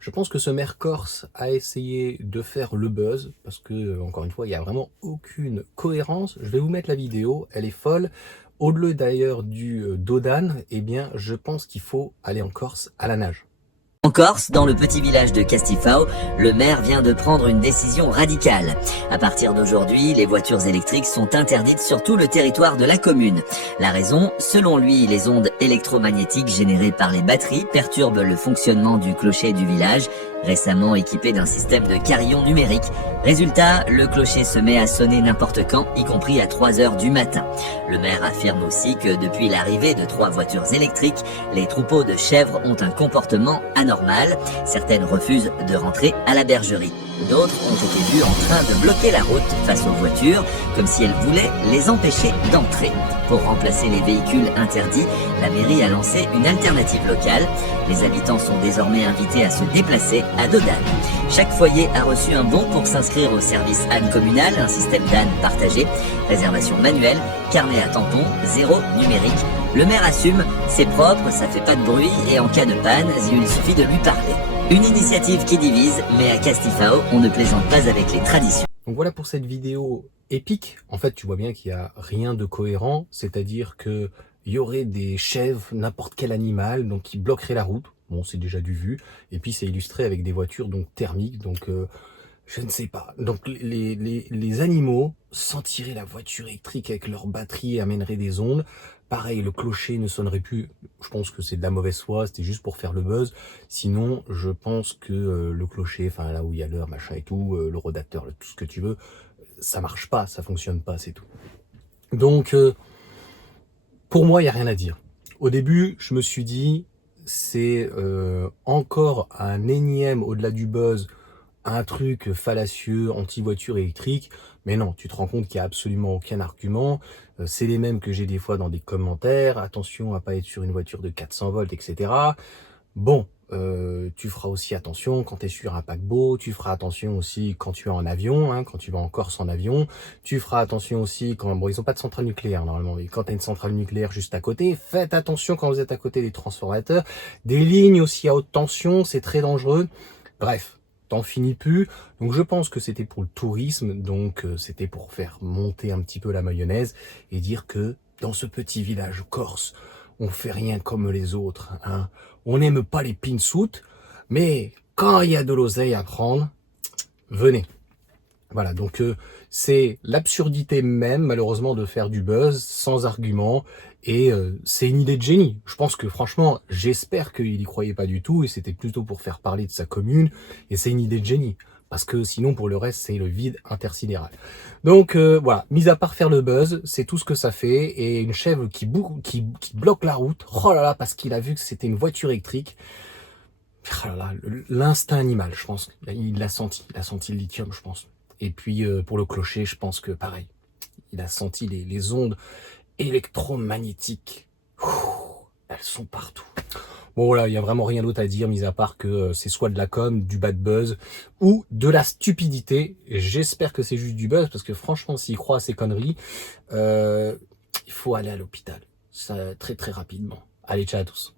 Je pense que ce maire corse a essayé de faire le buzz, parce que, encore une fois, il n'y a vraiment aucune cohérence. Je vais vous mettre la vidéo, elle est folle. Au-delà d'ailleurs du Dodan, eh bien, je pense qu'il faut aller en Corse à la nage. En Corse, dans le petit village de Castifao, le maire vient de prendre une décision radicale. À partir d'aujourd'hui, les voitures électriques sont interdites sur tout le territoire de la commune. La raison, selon lui, les ondes électromagnétiques générées par les batteries perturbent le fonctionnement du clocher du village, récemment équipé d'un système de carillon numérique. Résultat, le clocher se met à sonner n'importe quand, y compris à 3 heures du matin. Le maire affirme aussi que depuis l'arrivée de 3 voitures électriques, les troupeaux de chèvres ont un comportement anormal. Certaines refusent de rentrer à la bergerie. D'autres ont été vues en train de bloquer la route face aux voitures, comme si elles voulaient les empêcher d'entrer. Pour remplacer les véhicules interdits, la mairie a lancé une alternative locale. Les habitants sont désormais invités à se déplacer à Dodan. Chaque foyer a reçu un bon pour s'inscrire au service âne communal, un système d'âne partagé, réservation manuelle, carnet à tampons, 0 numérique. Le maire assume, c'est propre, ça fait pas de bruit et en cas de panne, il suffit de lui parler. Une initiative qui divise, mais à Castifao, on ne plaisante pas avec les traditions. Donc voilà pour cette vidéo épique. En fait, tu vois bien qu'il n'y a rien de cohérent, c'est-à-dire que il y aurait des chèvres, n'importe quel animal, donc qui bloquerait la route. Bon, c'est déjà du vu. Et puis, c'est illustré avec des voitures donc thermiques, donc je ne sais pas. Donc, les animaux sentiraient la voiture électrique avec leur batterie et amèneraient des ondes. Pareil, le clocher ne sonnerait plus. Je pense que c'est de la mauvaise foi, c'était juste pour faire le buzz. Sinon, je pense que le clocher, enfin là où il y a l'heure, machin et tout, le rodateur, tout ce que tu veux, ça marche pas, ça fonctionne pas, c'est tout. Donc, pour moi, il n'y a rien à dire. Au début, je me suis dit, c'est encore un énième, au-delà du buzz, un truc fallacieux, anti-voiture électrique. Mais non, tu te rends compte qu'il n'y a absolument aucun argument. C'est les mêmes que j'ai des fois dans des commentaires. Attention à pas être sur une voiture de 400 volts, etc. Bon, tu feras aussi attention quand tu es sur un paquebot, tu feras attention aussi quand tu es en avion, hein, quand tu vas en Corse en avion, tu feras attention aussi quand, bon, ils n'ont pas de centrale nucléaire normalement, mais quand tu as une centrale nucléaire juste à côté, faites attention quand vous êtes à côté des transformateurs, des lignes aussi à haute tension, c'est très dangereux. Bref, t'en finis plus. Donc je pense que c'était pour le tourisme, donc c'était pour faire monter un petit peu la mayonnaise et dire que dans ce petit village corse, on fait rien comme les autres, hein. On n'aime pas les pinsoutes, mais quand il y a de l'oseille à prendre, venez. Voilà, donc c'est l'absurdité même, malheureusement, de faire du buzz sans argument. Et c'est une idée de génie. Je pense que franchement, j'espère qu'il y croyait pas du tout et c'était plutôt pour faire parler de sa commune. Et c'est une idée de génie. Parce que sinon, pour le reste, c'est le vide intersidéral. Donc voilà, mis à part faire le buzz, c'est tout ce que ça fait. Et une chèvre qui bloque la route, oh là là, parce qu'il a vu que c'était une voiture électrique. Oh là là, l'instinct animal, je pense. Il l'a senti le lithium, je pense. Et puis pour le clocher, je pense que pareil, il a senti les ondes électromagnétiques. Ouh, elles sont partout. Bon voilà, il n'y a vraiment rien d'autre à dire, mis à part que c'est soit de la com, du bad buzz, ou de la stupidité. J'espère que c'est juste du buzz, parce que franchement, s'il croit à ces conneries, il faut aller à l'hôpital. Ça, très très rapidement. Allez, ciao à tous.